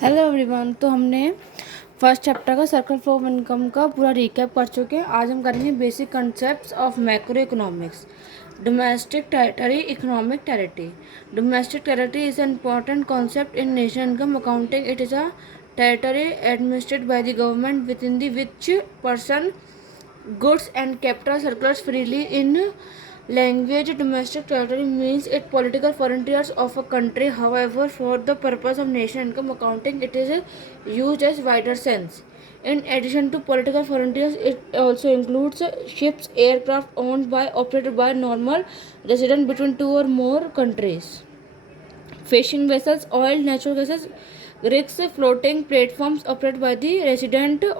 Hello everyone. तो हमने first chapter का सर्कल फ्लो ऑफ इनकम का पूरा रिकैप कर चुके हैं। आज हम करेंगे basic concepts of macro economics. Domestic territory, economic territory. Domestic territory is an important concept in national income accounting. It is a territory administrated by the government with in the which person goods and capital circulate freely in language. Domestic territory means it political frontiers of a country. However, for the purpose of national income accounting, it is used as wider sense. In addition to political frontiers, it also includes ships, aircraft owned by operated by normal resident between two or more countries, fishing vessels, oil, natural gases, rigs, floating platforms operated by the resident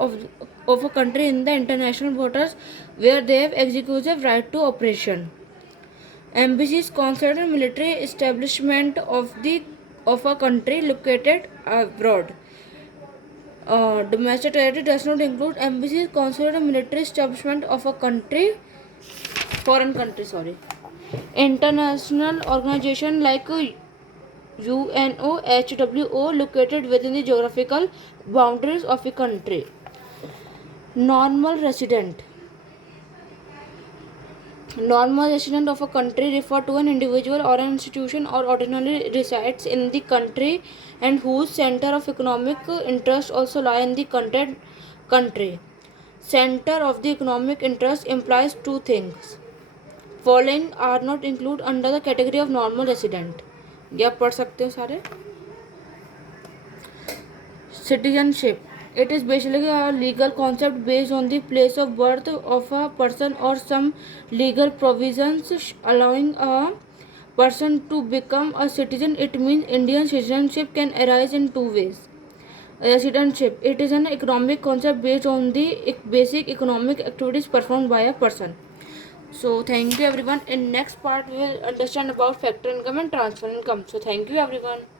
of a country in the international waters where they have exclusive right to operation. Embassies, consular and military establishment of a country located abroad. Domestic territory does not include embassies, consular and military establishment of a country, foreign country. Sorry, international organization like UNOHWO located within the geographical boundaries of a country. Normal resident. Normal resident of a country refer to an individual or an institution or ordinarily resides in the country and whose center of economic interest also lie in the country. Center of the economic interest implies two things. Following are not included under the category of normal resident. ये आप पढ़ सकते हो सारे. Citizenship. It is basically a legal concept based on the place of birth of a person or some legal provisions allowing a person to become a citizen. It means Indian citizenship can arise in two ways. Residentship. It is an economic concept based on the basic economic activities performed by a person. So thank you everyone. In next part we will understand about factor income and transfer income. So thank you everyone.